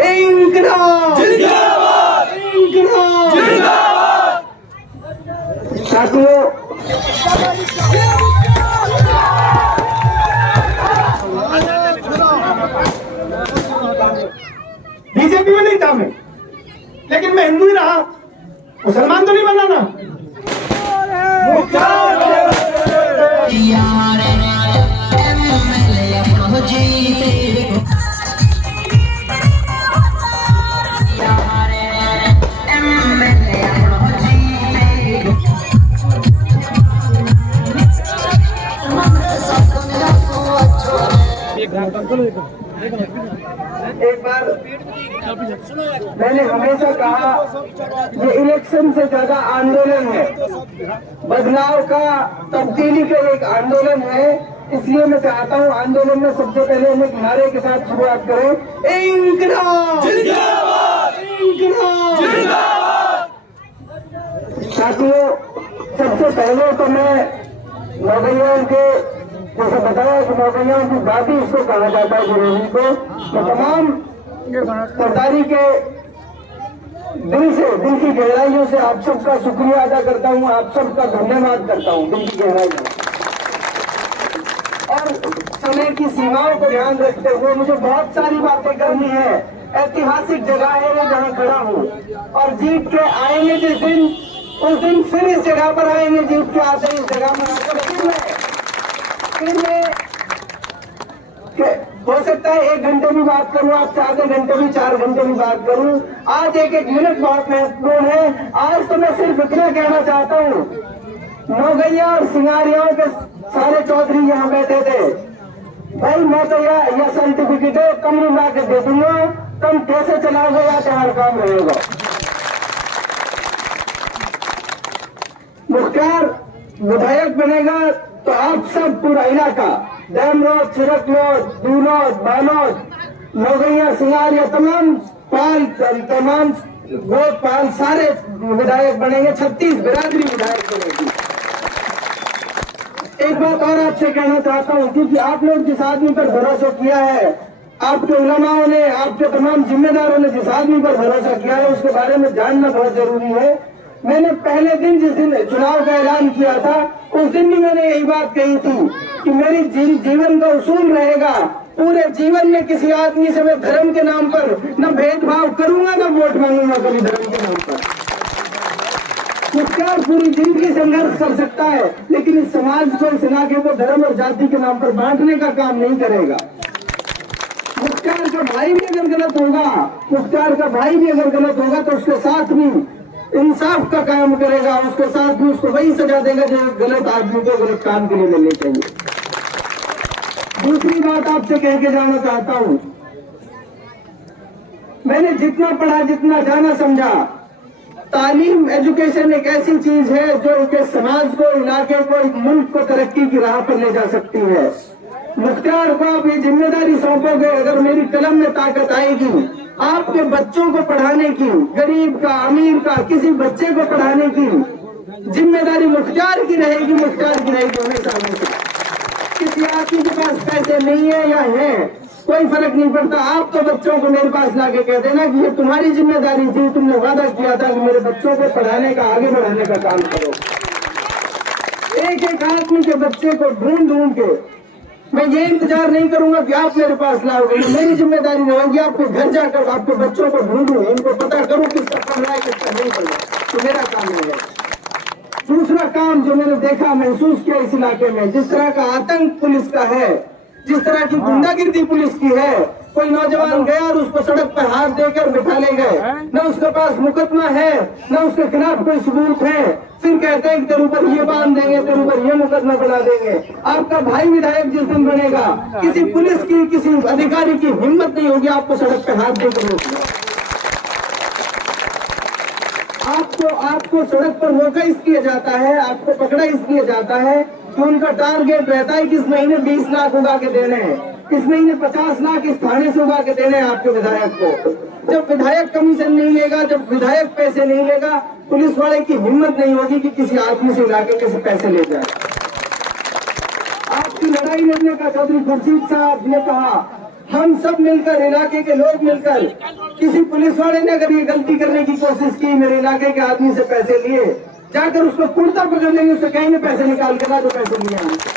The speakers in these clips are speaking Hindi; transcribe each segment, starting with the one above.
इंकलाब जिंदाबाद, इंकलाब जिंदाबाद। साथियों, बीजेपी में नहीं था मैं, लेकिन मैं हिंदू ही रहा, मुसलमान तो नहीं बना ना। एक बार मैंने हमेशा कहा ये इलेक्शन से ज्यादा आंदोलन है, बदलाव का, तब्दीली का एक आंदोलन है। इसलिए मैं चाहता हूँ आंदोलन में सबसे पहले हम एक नारे के साथ शुरुआत करें, इंकलाब जिंदाबाद, इंकलाब जिंदाबाद। साथियों, सबसे पहले तो मैं नौगैयाओं के, जैसे बताया कि नौगैयाओं की दादी इसको कहा जाता है गिरोही को, तो तमाम सरदारी के दिल से, दिल की गहराइयों से आप सबका शुक्रिया अदा करता हूँ, आप सबका धन्यवाद करता हूँ दिल की गहराई में। और समय की सीमाओं को ध्यान रखते हुए मुझे बहुत सारी बातें करनी है। ऐतिहासिक जगह है वो जहाँ खड़ा हूँ, और जीत के आएंगे जिस दिन, उस दिन फिर इस जगह पर आएंगे, जीत के आते इस जगह पर आकर फिर मैं हो सकता है 1 घंटे भी बात करूं, आपसे आधे घंटे भी, 4 घंटे भी बात करूं। आज एक मिनट बहुत महत्वपूर्ण है। आज तो मैं सिर्फ इतना कहना चाहता हूं, नौगैया और सिंगारियाओं के सारे चौधरी यहाँ बैठे थे, भाई मैं तो यह सर्टिफिकेट है, कम ला के दे दूंगा, तुम कैसे चलाओगे या तुम्हारा काम रहेगा। मुख्तार विधायक बनेगा तो आप सब पूरा इलाका, डैमरोड, चिरकलोड, दूलोड, बालोद, नौगैया, सिंगारिया, तमाम पाल, तमाम गोद पाल सारे विधायक बनेंगे, 36 बिरादरी विधायक बनेगी। एक बात और आपसे कहना चाहता हूँ, क्योंकि आप लोग जिस आदमी पर भरोसा किया है, आपके उलमाओं ने, आपके तमाम जिम्मेदारों ने जिस आदमी पर भरोसा किया है, उसके बारे में जानना बहुत जरूरी है। मैंने पहले दिन, जिस दिन चुनाव का ऐलान किया था, उस दिन भी मैंने यही बात कही थी कि मेरी जीवन का उसूल रहेगा, पूरे जीवन में किसी आदमी से मैं धर्म के नाम पर न भेदभाव करूंगा, न वोट मांगूंगा कभी धर्म के नाम पर। मुख्तार पूरी जिंदगी संघर्ष कर सकता है, लेकिन इस समाज को, इस इलाके को धर्म और जाति के नाम पर बांटने का काम नहीं करेगा। मुख्तार का भाई भी अगर गलत होगा, मुख्तार का भाई भी अगर गलत होगा तो उसके साथ भी इंसाफ का काम करेगा, उसके साथ भी उसको वही सजा देगा जो गलत आदमी को गलत काम के लिए मिलनी चाहिए। दूसरी बात आपसे कह के जाना चाहता हूं, मैंने जितना पढ़ा, जितना जाना समझा, तालीम, एजुकेशन एक ऐसी चीज है जो एक समाज को, इलाके को, एक मुल्क को तरक्की की राह पर ले जा सकती है। मुख्तार को आप ये जिम्मेदारी सौंपोगे, अगर मेरी कलम में ताकत आएगी, आपके बच्चों को पढ़ाने की, गरीब का, अमीर का, किसी बच्चे को पढ़ाने की जिम्मेदारी मुख्तार की रहेगी, मुख्तार की रहेगी हमेशा हमेशा। किसी आदमी के पास पैसे नहीं है या है, कोई फर्क नहीं पड़ता, आप तो बच्चों को मेरे पास लाके कह देना कि ये तुम्हारी जिम्मेदारी थी, तुमने वादा किया था कि मेरे बच्चों को पढ़ाने का, आगे बढ़ाने का काम करो। एक एक आदमी के बच्चे को ढूंढ ढूंढ के मैं ये इंतजार नहीं करूंगा कि आप मेरे पास लाओगे, मेरी जिम्मेदारी रहेगी आपके घर जाकर आपके बच्चों को ढूंढूं, उनको पता करूं किसका पढ़ रहा है, किसका नहीं पढ़ रहा, तो मेरा काम नहीं है। दूसरा काम जो मैंने देखा, महसूस किया इस इलाके में, जिस तरह का आतंक पुलिस का है, जिस तरह की गुंडागिर्दी पुलिस की है, कोई नौजवान गया और उसको सड़क पर हाथ देकर बिठा ले गए, न उसके पास मुकदमा है, न उसके खिलाफ कोई सबूत है, फिर कहते हैं कि तेरे ऊपर ये बांध देंगे, तेरे ऊपर ये मुकदमा बना देंगे। आपका भाई विधायक जिस दिन बनेगा, किसी पुलिस की, किसी अधिकारी की हिम्मत नहीं होगी आपको सड़क पर हाथ देकर रोकना। आपको सड़क पर रोका इसलिए जाता है, आपको पकड़ा इसलिए जाता है कि उनका टारगेट रहता है कि इस महीने 20 लाख उगा के देने हैं, इस महीने 50 लाख इस थाने से उगा के देने हैं आपके विधायक को। जब विधायक कमीशन नहीं लेगा, जब विधायक पैसे नहीं लेगा, पुलिस वाले की हिम्मत नहीं होगी कि किसी आदमी से इलाके के पैसे ले जाए। आपकी लड़ाई लड़ने का चौधरी खुर्शीद साहब ने कहा, हम सब मिलकर, इलाके के लोग मिलकर किसी पुलिस वाले ने अगर ये गलती करने की कोशिश की, मेरे इलाके के आदमी से पैसे लिए, जाकर उसको कुर्ता पकड़ लेंगे, उससे कहेंगे पैसे निकाल के ला, जो पैसे लिए हमसे।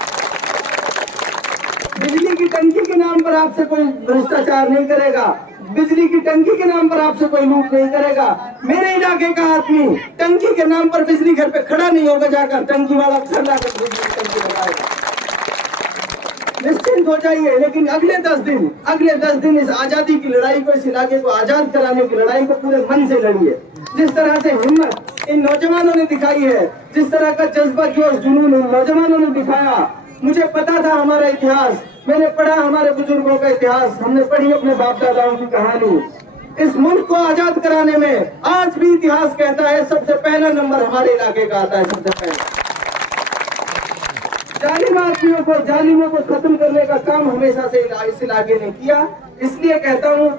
बिजली की टंकी के नाम पर आपसे कोई भ्रष्टाचार नहीं करेगा, बिजली की टंकी के नाम पर आपसे कोई लूट नहीं करेगा। मेरे इलाके का आदमी टंकी के नाम पर बिजली घर पे खड़ा नहीं होगा, जाकर टंकी वाला घर लाकर बिजली की टंकी लगाएगा। निश्चिंत हो जाइए। लेकिन अगले 10 दिन इस आजादी की लड़ाई को, इस इलाके को आजाद कराने की लड़ाई को पूरे मन से लड़िए। जिस तरह से हिम्मत इन नौजवानों ने दिखाई है, जिस तरह का जज्बा, जोश, जुनून इन नौजवानों ने दिखाया, मुझे पता था हमारा इतिहास, मैंने पढ़ा हमारे बुजुर्गों का इतिहास, हमने पढ़ी अपने बाप दादाओं की कहानी। इस मुल्क को आजाद कराने में आज भी इतिहास कहता है सबसे पहला नंबर हमारे इलाके का आता है। सबसे पहले जालिम आदमियों को, जालिमों को खत्म करने का काम हमेशा से इस इलाके ने किया। इसलिए कहता हूँ,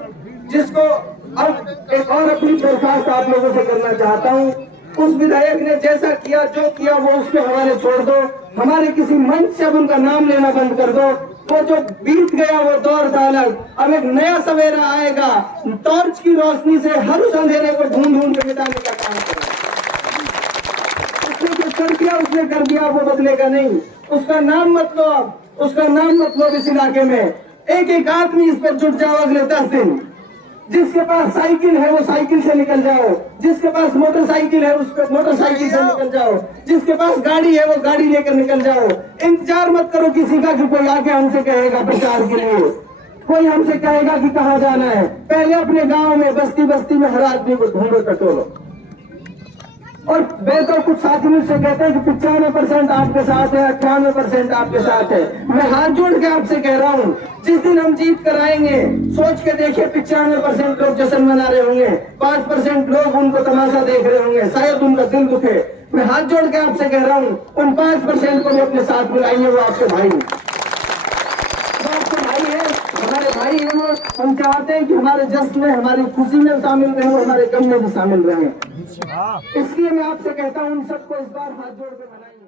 जिसको अब एक और अपनी दरखास्त आप लोगों से करना चाहता हूँ, उस विधायक ने जैसा किया, जो किया, वो उसके हवाले छोड़ दो। हमारे किसी मंच से अब उनका नाम लेना बंद कर दो। वो जो बीत गया वो दौर था अलग, अब एक नया सवेरा आएगा। टॉर्च की रोशनी से हर उस अंधेरे को ढूंढ ढूंढ के मिटाने का काम करें। उसने जो कर दिया वो बदलेगा नहीं। उसका नाम मत लो, अब उसका नाम मत लो। इस इलाके में एक एक आदमी इस पर जुट जाओ अगले 10 दिन। जिसके पास साइकिल है वो साइकिल से निकल जाओ, जिसके पास मोटरसाइकिल है उसको मोटरसाइकिल से निकल जाओ, जिसके पास गाड़ी है वो गाड़ी लेकर निकल जाओ। इंतजार मत करो किसी का कि कोई आके हमसे कहेगा प्रचार के लिए, कोई हमसे कहेगा कि कहाँ जाना है। पहले अपने गांव में, बस्ती बस्ती में हर आदमी को ढूंढो, टटोलो। और बेहतर कुछ साथी मुझसे कहते हैं कि 95% आपके साथ है, 98% आपके साथ है। मैं हाथ जोड़ के आपसे कह रहा हूँ, जिस दिन हम जीत कर आएंगे, सोच के देखिए 95% लोग जश्न मना रहे होंगे, 5% लोग उनको तमाशा देख रहे होंगे, शायद उनका दिल दुखे। मैं हाथ जोड़ के आपसे कह रहा हूँ, उन 5% को भी अपने साथ मिलाइए। वो आपके भाई हमारे भाई हैं। वो हम चाहते हैं कि हमारे जश्न में, हमारी खुशी में शामिल रहे, हमारे गम में भी शामिल रहे। इसलिए मैं आपसे कहता हूँ, उन सबको इस बार हाथ जोड़ के मनाइए।